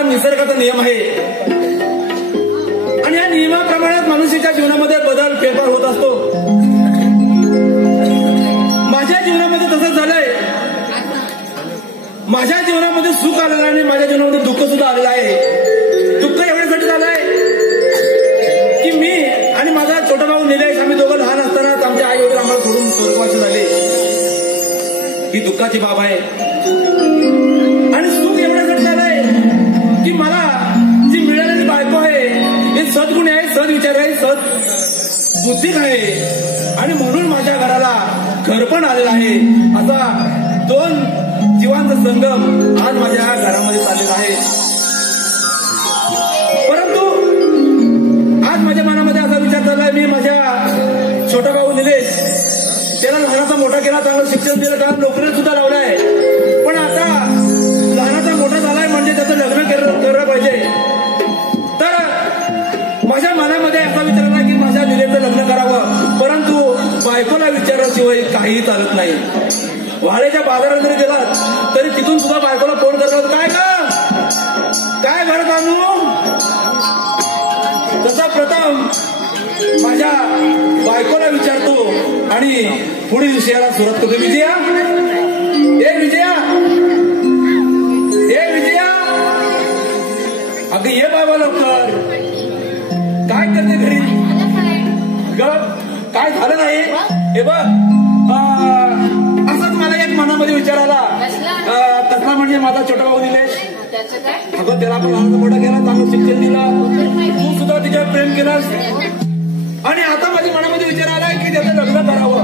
हा निसर्गाचा नियम आहे आणि या नियमाप्रमाणे मनुष्याच्या जीवनामध्ये बदल फेरफार होत असतो. माझ्या जीवनामध्ये तसंच झालंय. माझ्या जीवनामध्ये सुख आलेलं आणि माझ्या जीवनामध्ये दुःख सुद्धा आलेलं आहे. दुःख एवढ्यासाठी झालंय की मी आणि माझा छोटा भाऊ निलेश आम्ही दोघं लहान असतानाच आमच्या आई वडील आम्हाला सोडून स्वर्गवासी झाले. ही दुःखाची बाब आहे. आणि सुख एवढ्यासाठी झालंय की मला जी मिळालेली बायको आहे हे सद्गुण आहे, सद्विचार आहे, सद बुद्धिक आहे आणि म्हणून माझ्या घराला घर पण आलेलं आहे. असा दोन जीवांचा संगम आज माझ्या घरामध्ये चाललेला आहे. परंतु आज माझ्या मनामध्ये असा विचार चाललाय, मी माझ्या छोटा भाऊ निलेश त्याला लहानाचा मोठा केला, चांगलं शिक्षण दिलं, त्याला नोकरी सुद्धा लावलाय. पण आता लहानाचा मोठा झालाय म्हणजे त्याचं लग्न केलं पाहिजे. तर माझ्या मनामध्ये असा विचार आला की माझ्या निलेशचं लग्न करावं. परंतु बायकोला विचारल्याशिवाय काही चालत नाही. वाळेच्या बाजारात जरी गेलात तरी तिथून सुद्धा बायकोला फोन करतात, काय ग काय घर बांधू. तसा प्रथम माझ्या बायकोला विचारतो आणि पुढील विषयाला सुरुवात करतो. विजया, ए विजया, ए विजया, अगं ये बाबा लवकर. काय करते घरी ग? काय झालं नाही हे बघ. असंच मला एक मनामध्ये विचार आला. कसला म्हणजे माझा छोटा भाऊ निलेश. अगं त्याला आपण लहान मोठा केला, चांगलं शिक्षण दिलं, तू सुद्धा तिच्यावर प्रेम केलास आणि आता माझ्या मनामध्ये विचार आलाय की त्याचं लग्न करावं.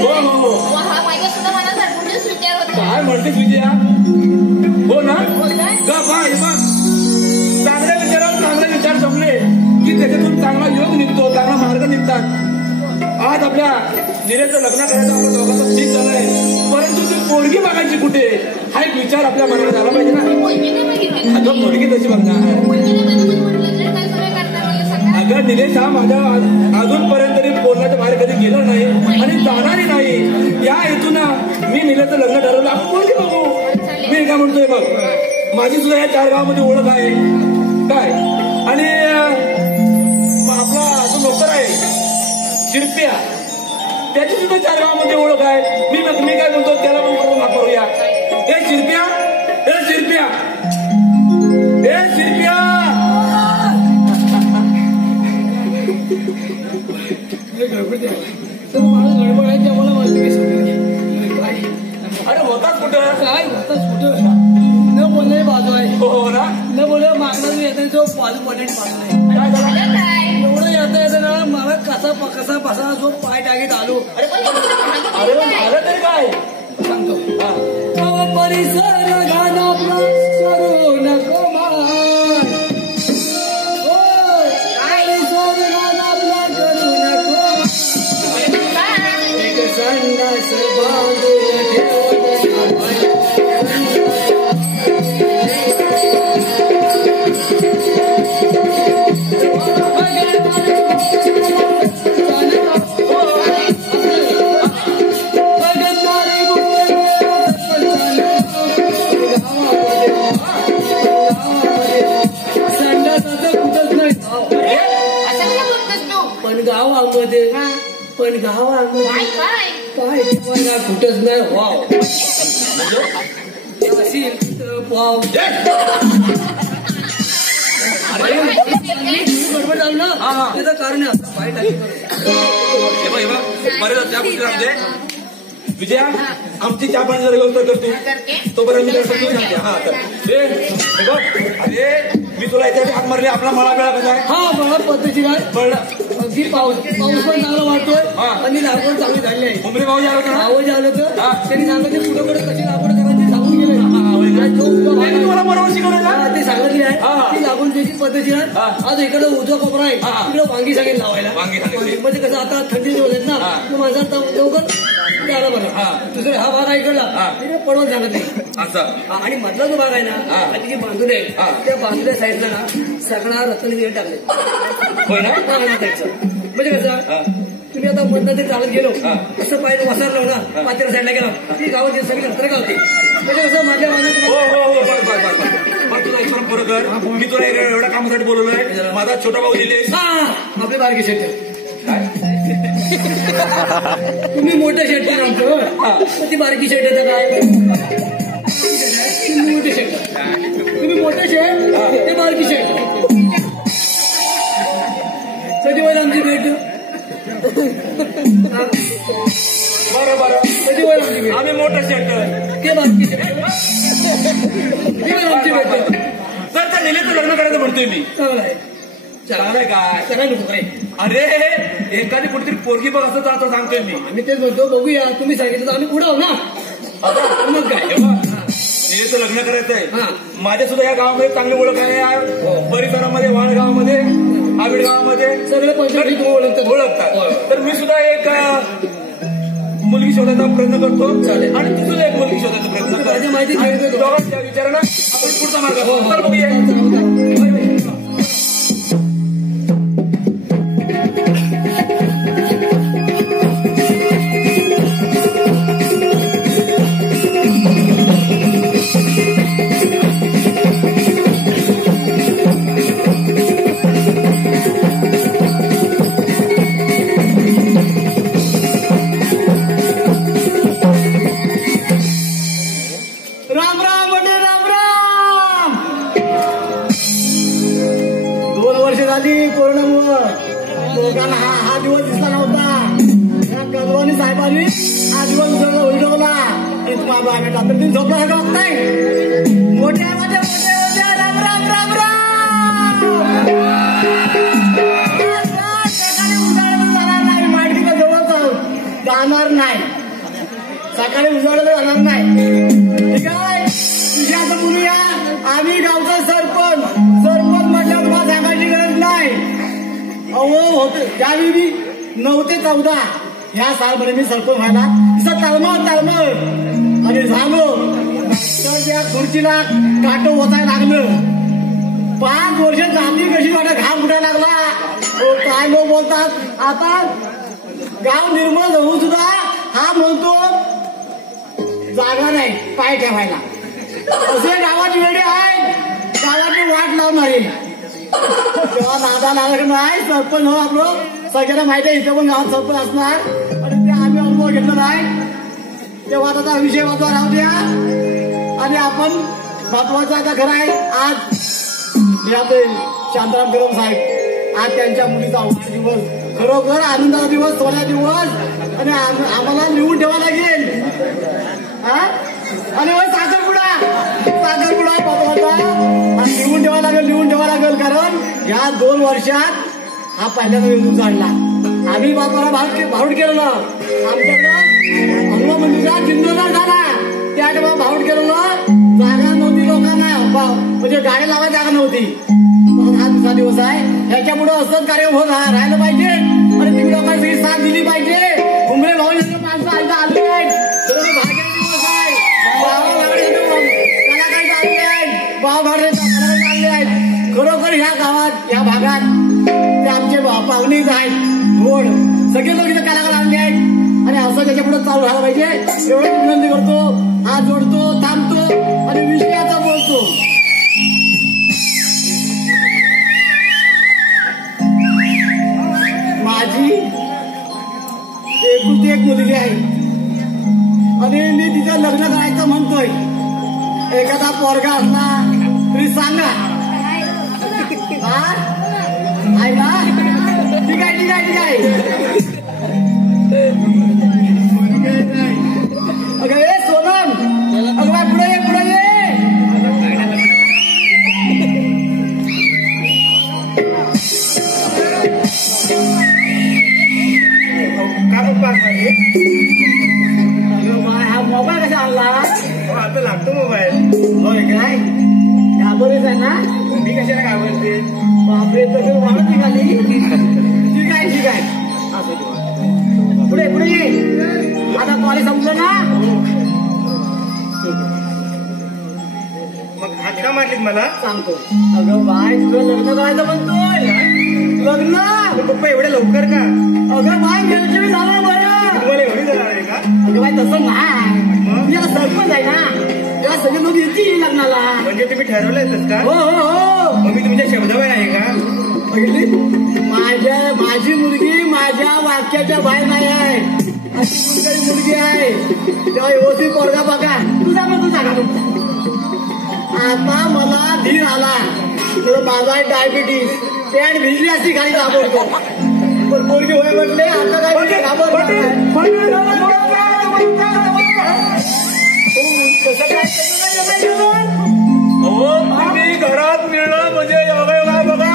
हो हो हो. काय म्हणतेस विजया? हो ना ग बाय. बघ चांगल्या विचारावर चांगले विचार जमले की त्याच्यातून चांगला योग निघतो, चांगला मार्ग निघतात. आज आपल्या निलेशचं लग्न करायचं आपल्या दोघांचं ठीक झालंय. परंतु ती पोरगी बघायची कुठे हा एक विचार आपल्या मनात आला पाहिजे ना. अगं पोरगी तशी बघणार. अगं निलेश हा माझ्या अजूनपर्यंत तरी पोरणाच्या बाहेर कधी गेलो नाही आणि जाणारही नाही. या हेतून मी निलेशचं लग्न ठरवलं. आपण पोरगी बघू. मी काय म्हणतोय बघ, माझी सुद्धा या 4 गावामध्ये ओळख आहे काय. आणि आपला जो नोकर आहे शिरप्या, त्याची सुद्धा 4 गावामध्ये ओळख आहे. मी काय म्हणतो त्याला पण करून वापरूया. हे शिरप्या, हे शिरप्या, हे शिरप्या. गडबड आहे मला माहिती. अरे होताच कुठं? काय होताच कुठं? न बोलले बाजू आहे. हो ना. न बोल मागणार येते जो बाजू पडेल पाहिजे एवढं येता येतं ना. मला कसा बसा जो पाय टाकीत आलो. अरे झालं तरी काय सांगतो. परिसर गाणं आपला करू नको मान. परिसर गाणं आपला करू नको. एक संडास बांधून ठेवत पण गावामध्ये काय ठेवायला कुठंच नाही. वाव वाव गडबड झालं ना. त्याचं कारण पाय टाकी बरं त्या गोष्टी विजया आमची चहा पाणी जर व्यवस्था करतो तोपर्यंत मी सांगते. हा तर अरे मी तुला याच्या हात मारले. आपला मळा वेळा कसा आहे? हा मला पद्धतीने अगदी पाऊस पण चांगला वाटतोय आणि लागवड चांगली झाली आहे. उमरे भाऊ आलो का? आवाज आलं तर त्यांनी सांगितलं पुढे पुढे कशी लागवड करायची सांगून गेले. मला बरोबर शिकवलं ते सांगितली आहे. ती लागवड त्याची पद्धतीने आज इकडे उजवा कोपरा आहे तिकडे वांगी सांगेल लावायला. म्हणजे कसं आता थंडी दिवस आहेत ना माझा लवकर आला बरं. दुसरे हा भाग ऐकला तिने पडवत झालं नाही असं. आणि मधला जो भाग आहे ना त्याची जी बांधुले आहे त्या बांधुल्या साईडला ना सगळा रत्नगिरी टाकले. होय ना. म्हणजे कसं तुम्ही आता मधनं ते चालत गेलो असं पाहिजे वसारला होता पाचव्या साईडला गेला ती गावात सगळी नंतर गावते म्हणजे कसं माझ्या पण तुझा एक फरक कर. मी तुला एवढ्या कामासाठी बोलवलोय. माझा छोटा भाऊ निलेश आपले बारके शेट तुम्ही मोठे शेट आमचं ती बारकी शेट येतं काय तुम्ही मोठे शेट तुम्ही मोठे शेट ते बारकी शेट कधी होईल आमची भेट बरं कधी होईल आमची भेट आम्ही मोठं शेट ते बारकी शेट कधी होईल आमची भेट तर त्या निलेशचं लग्न करायचं म्हणतोय मी. चांगलं आहे चांगलं आहे काय सगळ्या नको काय अरे एखादी कुठेतरी पोरगी बघ असं जातो सांगतोय मी. आम्ही तेच म्हणतो बघूया तुम्ही सांगितलं तर आम्ही पुढे आहो ना मग काय निलेशचं लग्न करायचंय. माझ्या सुद्धा या गावामध्ये चांगली ओळख आहे. या परिसरामध्ये वाळ गावामध्ये आबिड गावामध्ये सगळे पंचायत ओळखतात. तर मी सुद्धा एक मुलगी शोधायचा प्रयत्न करतो आणि तू सुद्धा एक मुलगी शोधायचा प्रयत्न करतो. माहिती दोघांच्या विचारानं आपण पुढचा मार्ग बघूया. लोकांना हा दिवस दिसला नव्हता. कलवानी साहेबांनी हा दिवस सगळं उलटवला आणि तुम्हाला आम्ही रात्री तुम्ही झोपला का बघताय मोठ्या राम राम राम राम जाणार नाही. माडकीला जवळच आहोत जाणार नाही. सकाळी उजाडलं जाणार नाही. ठीक आहे तुझी आता बोलूया. आम्ही गावचा सरपंच म्हटल्यावर तुम्हाला सांगायची गरज नाही. अहो होते त्यावेळी 9 ते 14 ह्या सालमध्ये मी सरपंच व्हायला तिथं ताळमळ आणि झालो तर त्या खुर्चीला काटो होताय लागलं. 5 वर्ष झाली कशी वाटत घाम उठायला लागला. काय लोक बोलतात आता गाव निर्मळ होऊन सुद्धा हा म्हणतो जागा नाही पाय ठेवायला. असे गावाची वेळे आहे गावाची वाट लावणारी तेव्हा दादा लागलं नाही. सरपंच हो आपलं सगळ्यांना माहिती आहे इथं पण गावात सरपंच असणार आणि ते आम्ही अनुभव घेतला नाही. तेव्हा आता विषय महत्वा राहू द्या आणि आपण महत्वाचं आता खरं आहे. आज शांताराम गरम साहेब आज त्यांच्या मुलीचा वाढदिवस खरोखर आनंदाचा दिवस सोन्या दिवस आणि आम्हाला लिहून ठेवा लागेल. आणि साखरपुडा लिहून ठेवा लागेल कारण या 2 वर्षात हा पहिल्यांदा निवडून काढला. आम्ही बापाला भाऊट केलेलं आमच्याकडं हनुमान मंदिरात जिंदोदार झाला त्या तेव्हा भाऊट केलेलं जागा नव्हती लोकांना म्हणजे गाडी लावायला जागा नव्हती. हा दुसरा दिवस आहे ह्याच्या पुढे असंच कार्य होत राहिलं पाहिजे आणि तुम्ही लोकांनी सगळी साथ दिली पाहिजे. उमरे भाऊ माणसं आयला आले आहेत. भाग्याचा दिवस आहे. कलाकार चालले आहेत. कलाकार चालले आहेत. खरोखर ह्या गावात या भागात ते आमचे पाहुणेच आहेत. गोड सगळे लोक इथे कलाकार आणले आहेत आणि असं त्याच्या पुढे चालू राहायला पाहिजे एवढं विनंती करतो. हात जोडतो थांबतो आणि विषयाचा बोलतो. माझी एकुलती एक मुलगी आहे आणि मी तिचं लग्न करायचं म्हणतोय. एखादा पोरगा असला तरी सांगा. आहे ना ठीक आहे अगं ए सोनम अगं पुढे ये हा मोबाईल कसा आणला. आता लागतो मोबाईल. होय काय घाबरच आहे ना. मी कशाला घाबरते. बापरे तर वाढत निघाली. ठीक आहे असं पुढे ये. आता कॉलेज संपलं ना. मग हात का मारलीत मला सांगतो. अगं बाय तुझं लग्न करायचं म्हणतोय. लग्न पप्पा एवढ्या लवकर का. अगं माय घ्यायची मी झालं बरं. तुम्हाला एवढी जाणार आहे का? अगं बाई तसं नाही, याला सरपंच आहे ना, तेव्हा सगळे लोक येतील लग्नाला. म्हणजे तुम्ही ठरवलंयच का? हो हो हो. मग मी तुमच्या शब्दाबाई आहे का? बघितली, माझी मुलगी माझ्या वाक्याच्या बाहेर नाही आहे, अशी कुठली मुलगी आहे. तेव्हा व्यवस्थित पोरगा बघा. तुझा मग तुझा का आता मला धीर आला तर माझा डायबिटीस पॅन्ट भिजली असती खाली घाबरतो, पण पोरगी होय म्हटले आता काय हो तुम्ही घरात मिळणं म्हणजे योगा बघा.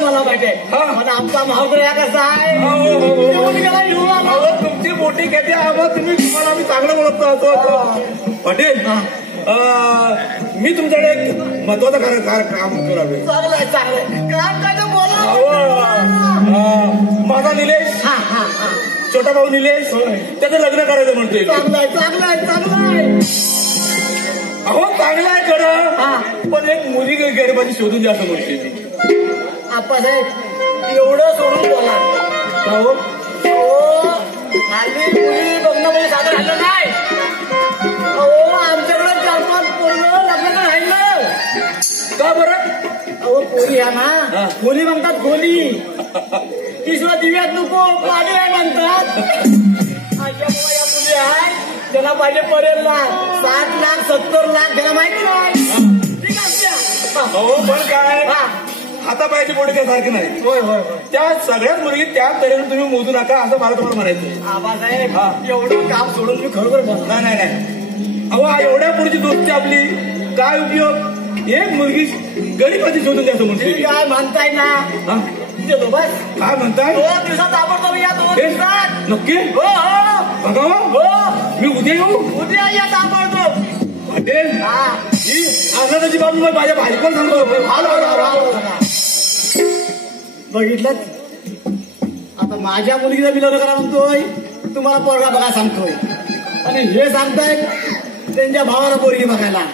मला वाटे पण आमचा माहोल कसा आहे. तुमची मोठी खेती आहोत तुम्ही, तुम्हाला आम्ही चांगलं ओळखतो असं. पटेल मी तुमच्याकडे एक महत्वाचं काम करावे. चांगलं आहे चांगलं काम काय बोला. माझा निलेश, छोटा भाऊ निलेश, त्याचं लग्न करायचं म्हणतोय. चांगलं आहे चांगलं आहे चांगलं आहे. अहो चांगलं आहे खरं, पण एक मुली गरिबाची शोधून द्या असं म्हणते. आप्पासाहेब एवढं सोडून बोला. हो हल्ली मुली बघणं म्हणजे साधं राहिलं नाही. अहो आमच्याकडे 4-5 पोरं लग्न राहिलं. का बरं? अहो पोरी या ना, खोली म्हणतात खोली. ती सुद्धा दिव्यात नको पाणी आहे म्हणतात. अशा या मुली आहेत त्याला पाहिजे पडेल ना 60 लाख 70 लाख त्याला माहिती नाही. ठीक आहे. हो पण काय हातापायाची बोटी काय सारखी नाही. होय होय त्या सगळ्याच मुलगी त्या तऱ्हेने तुम्ही मोजू नका असं मला तुम्हाला म्हणायचं. आबासाहेब एवढं काम सोडून मी खरोखर नाही नाही नाही. अहो एवढ्या पुढची दोस्ती आपली काय उपयोग. एक मुलगी गरीबाची शोधून द्यायचं म्हणते. काय म्हणताय ना देतो बस. काय म्हणताय? 2 दिवसात ताबडतोब या. 2 दिवसात नक्की? हो हो बघा हो. मी उद्या येऊ. उद्या या ताबडतोब. पटेल ही आनंदाची बाजू माझ्या भाजपला सांगतो. बघितलं आता माझ्या मुलगीला मी लग्न करा म्हणतोय, तुम्हाला पोरगा बघा सांगतोय, आणि हे सांगतायत त्यांच्या भावाला पोरगी बघायला.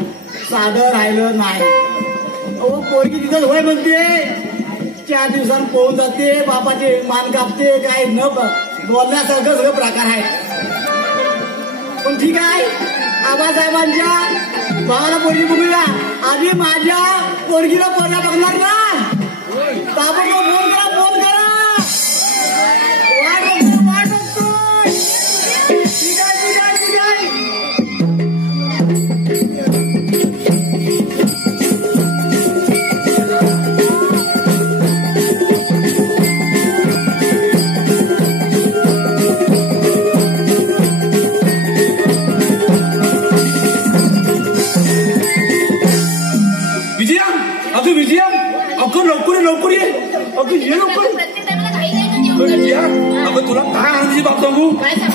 साधं राहिलं नाही. अहो पोरगी तिथं होय म्हणते, 4 दिवसांनी पोहून जाते, बापाचे मान कापते, काय न बोलण्यासारखं सगळं प्रकार आहे. पण ठीक आहे आबासाहेबांच्या भावाला पोरगी बघूया. आधी माझ्या पोरगीला पोरगा बघणार ना, ताबडतोब फोन करा फोन करा. वाट बघतोय. ठीक आहे ठीक आहे ठीक आहे. विजया अगं विजया अगं लवकर ये. अगं ये लवकर. अगं तुला काय आनंदाची बाब सांगू.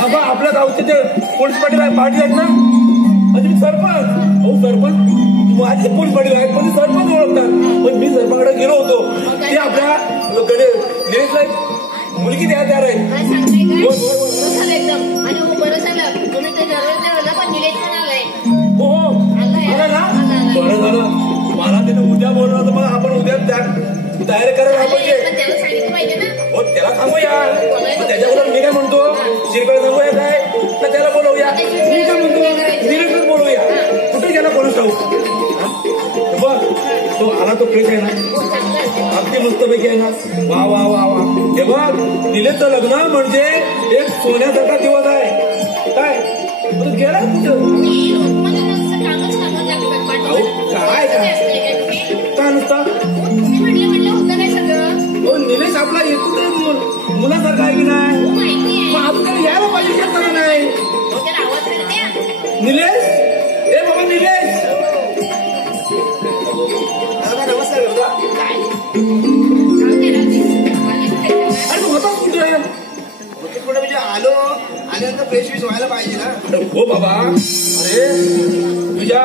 अगं आपल्या गावचे ते पोलीस पाटील आहेत ना, म्हणजे मी सरपंच. हो सरपंच माझे पोलीस पाटील आहेत पण सरपंच ओळखतात. पण मी सरपंचकडे गेलो होतो. ते आपल्या निलेशला मुलगी द्या तयार आहे. हो आला ना. बरं झालं मला त्याने उद्या बोलवलं तर मग आपण उद्या तयारी करायला पाहिजे. हो त्याला सांगूया. त्याच्याबरोबर मी काय म्हणतो शिरकडे सांगूया काय ना त्याला बोलवूया. मी काय म्हणतो निलेशच बोलवूया. कुठे गेला कोणाच ठाऊ. बघ तो आला तो फ्रेश आहे ना, अगदी मस्तपैकी आहे ना. वा वा वा वा. हे बघ निलेशचं लग्न म्हणजे एक सोन्यासारखा दिवस आहे. काय गेला कुठं काय काय नुसतं निलेश आपला येतो ते मुलासारखा आहे की नाही. मग अजून काही यायला पाहिजे शकता नाही. निलेश ए बाबा निलेश. नमस्कार अरे तू होता कुठे म्हणजे आलो आल्यानंतर फ्रेश विश व्हायला पाहिजे ना. हो बाबा. अरे तुझ्या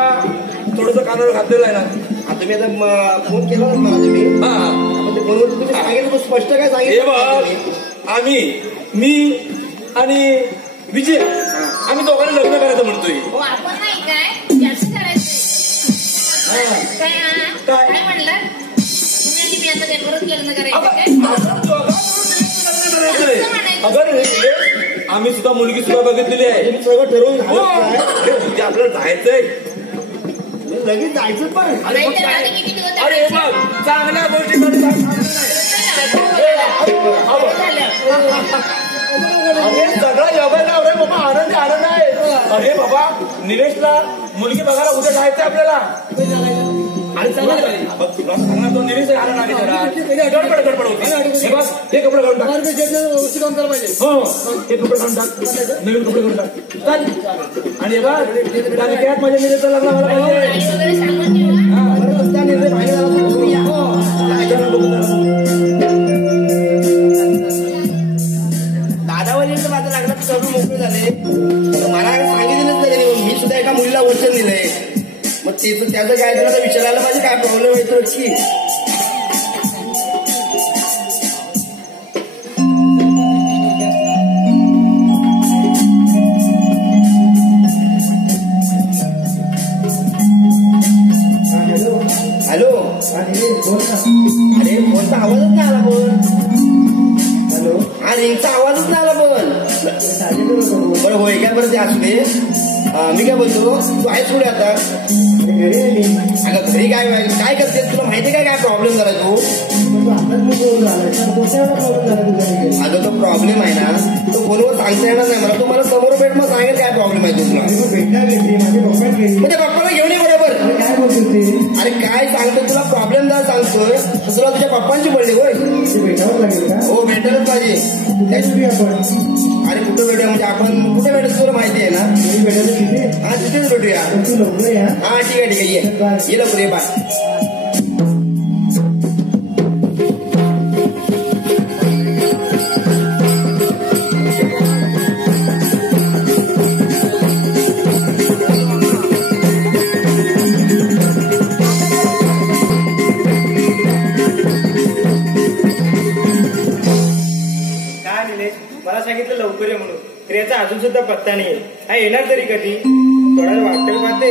थोडस कानावर घातलेलं आहे ना. आता मी आता फोन केला ना मला तुम्ही. हा फोनवर तुम्ही सांगितलं स्पष्ट काय हे सांगितलं. बघ आम्ही मी आणि विजय आम्ही दोघांनी लग्न करायचं म्हणतोय. आपण नाही काय जास्त करायचं काय म्हणलं तुम्ही आणि मी आता त्यांवरच लग्न करायचं काय. अगर आम्ही सुद्धा मुलगी सुद्धा बघितलेली आहे. सगळं ठरवून हो. उद्या आपल्याला जायचंय. लगेच जायचं पण. अरे मग काय? अरे बघ चांगल्या गोष्टी अरे सगळा योगाचा रे बाबा. आनंद आहे. अरे बाबा निलेशला मुलगी बघायला उद्या जायचंय आपल्याला. आणि तुला सांगणार तो निलेश आला नाही जरा गडबड होती. हे बघ हे कपडे घालून टाक. हो हे कपडे घालून टाक. नवीन कपडे घालून टाक. चाल. आणि हे बघ त्यात माझ्या निलेशचं लग्न व्हायला पाहिजे. वगैरे सांगून ठेवा. दादावरीचं माझं लग्नात सर्व मोकळे झाले. मला सांगितलंच नाही. मी सुद्धा एका मुलीला वचन दिलंय. मग त्याचं काय झालं विचारायला माझे काय प्रॉब्लेम आहे तर की हॅलो. अरे फोनचा आवाजच नाही आला पण. हॅलो. हा रिंगचा आवाजच नाही आला पण. बरं होय काय बरं ते असू दे. मी काय बोलतो तू आहेस कुठे आता. अगं घरी काय करते तुला माहिती काय प्रॉब्लेम झाला तू. अगं तो प्रॉब्लेम आहे ना तो फोनवर सांगता येणार नाही मला. तू मला समोर भेट मग सांगेल काय प्रॉब्लेम आहे तुला. म्हणजे पप्पाला घेऊन ये बरोबर. अरे काय सांगतो तुला प्रॉब्लेम झाला सांगतोय तुला तुझ्या पप्पांची पडली होय. हो भेटायलाच पाहिजे. अरे कुठं भेटूया म्हणजे आपण कुठे भेटायचं तुला माहिती आहे ना. हा तिथेच भेटूया. हा ठीक आहे ये लवकर ये. बाय. मला सांगितलं लवकर ये म्हणून. क्रियाचा अजून सुद्धा पत्ता नाही. हा येणार तरी कधी. थोडा वाटतं पाहते.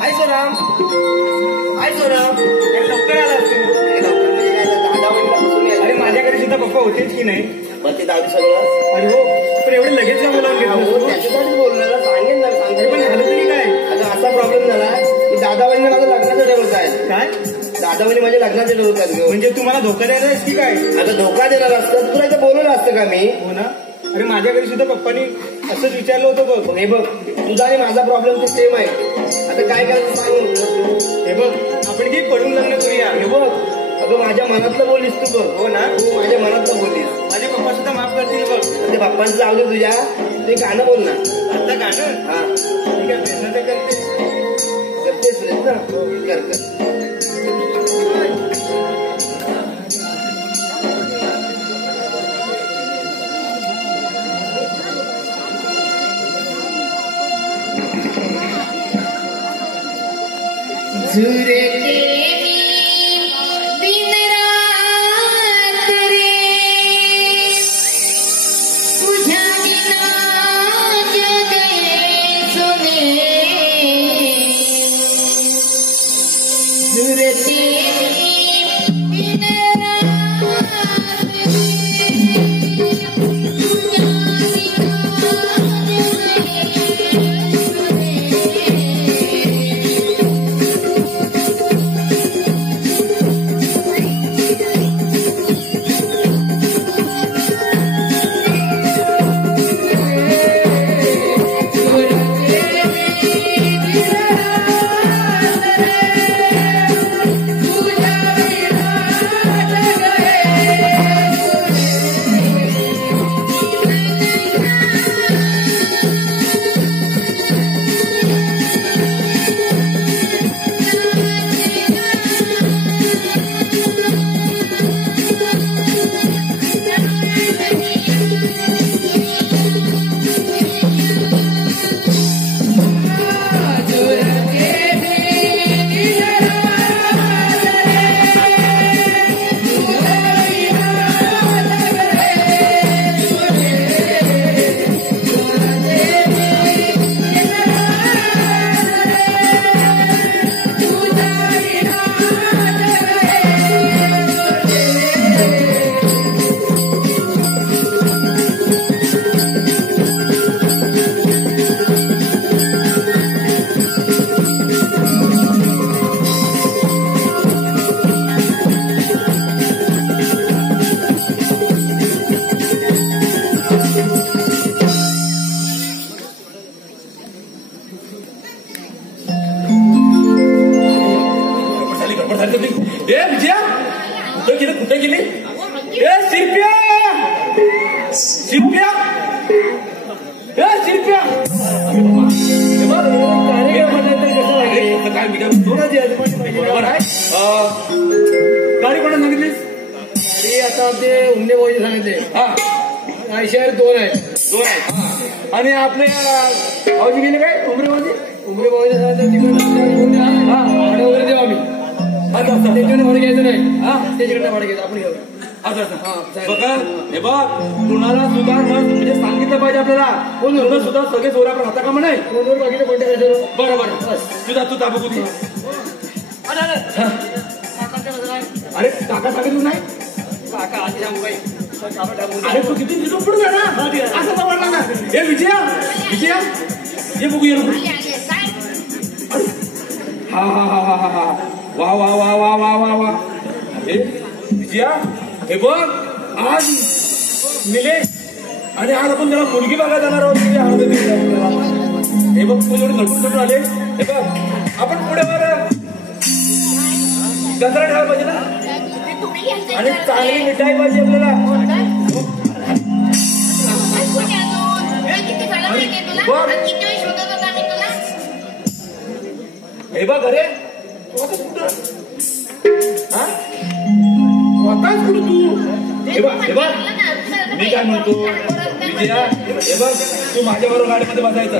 हाय सोराम. लवकर आला तू. अरे माझ्या घरी सुद्धा पप्पा होतेच की नाही. मग ते दादी सगळं. अरे हो पण एवढे लगेच ना बोलावून घेतो. त्याच्यासाठी बोलण्याला सांगेन ना. पण झालं तरी काय. आता असा प्रॉब्लेम झाला की दादाबाईंना माझं लग्नाचं ठरवत आहे. काय दादाबाई माझ्या लग्नाचं ठरवतात. म्हणजे तुम्हाला धोका द्यायला की काय. आता धोका देणार असतं तुला इथं बोलवलं असतं का मी. हो ना. अरे माझ्या घरी सुद्धा पप्पानी असंच विचारलं होतं बघ. हे बघ तुझा आणि माझा प्रॉब्लेम ते सेम आहे. आता काय करायचं सांग. हे बघ आपण काही पडून लग्न करूया. हे बघ अगं माझ्या मनातलं बोललीस तू बघ. हो ना. तू माझ्या मनातलं बोललीस. माझे पप्पा सुद्धा माफ करतील बघ. ते बाप्पांचं लावलं तुझ्या ते गाणं बोल ना. आता गाणं. हा ठीक आहे प्रयत्न तर करते. करतेस ना. कर. झुरते दिन रात रे तुझ्या बिना जगे सोने. झुरते दिन रात रे तुझ्या बिना जगे सोने. गेली कुठे गेली ए शिरप्या शिरप्या ए शिरप्या कार्यक्रम म्हटलं तर कसं लागेल काय मी काय म्हणतो कोणाची आजमानी पाहिजे बरोबर आहे गाडी कोणा सांगितलीस गाडी आता ते उमने भाऊजी सांगितले हा शहर 2 आहेत 2 आहेत आणि आपले भाऊजी गेले काय उमरे भाऊजी उमरे भाऊजी सांगितलं तिकडे हा भाडं वगैरे देऊ आम्ही आता त्याच्याकडे भाडं घ्यायचं नाही हा त्याच्याकडे भाडं घ्यायचं आपण घेऊ असं बघा हे बघ कुणाला सुद्धा म्हणजे सांगितलं पाहिजे आपल्याला कोण सुद्धा सगळे चोर आपण हाता का म्हणाय फोनवर बाकीचे कोणत्या करायचं बरोबर तुझा तू ताबू कुठे अरे काका सांगितलं नाही काका आधी सांगू काही अरे तू किती दिसून पुढे जा ना असं तर वाटलं ना हे विजया विजया ये बघू ये हा हा हा हा हा हा वा वा वा वा वा वा वा हे विजया हे बघ आज निलेश आणि आज आपण त्याला मुलगी बघायला जाणार आहोत तुझ्या आनंद हे बघ तू एवढे घटून आले हे बघ आपण पुढे बरं गजरा ठेवायला पाहिजे ना आणि चांगली मिठाई पाहिजे आपल्याला हे बघ अरे स्वतःच कुठं तू हे बघ मी काय म्हणतो विजया हे बघ तू माझ्याबरोबर गाडीमध्ये बसायचं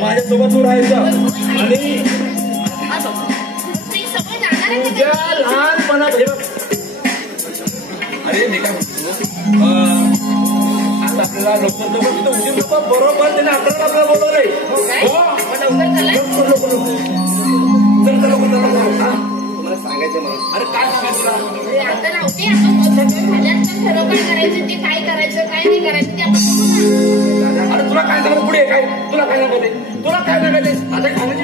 माझ्यासोबत तू राहायचं आणि तुझ्या लहानपणा हे बघ अरे मी काय म्हणतो आता आपल्याला लवकर तिथं उशीर नको बरोबर त्याने आपल्याला बोलवलंय तुम्हाला सांगायचं मला अरे काय सांगायचं आता नव्हते आपण ठरव काय करायचं ते काय करायचं काय नाही करायचं ते आपण अरे तुला काय सांगायचं पुढे काय तुला काय सांगायचं आता सांगायचं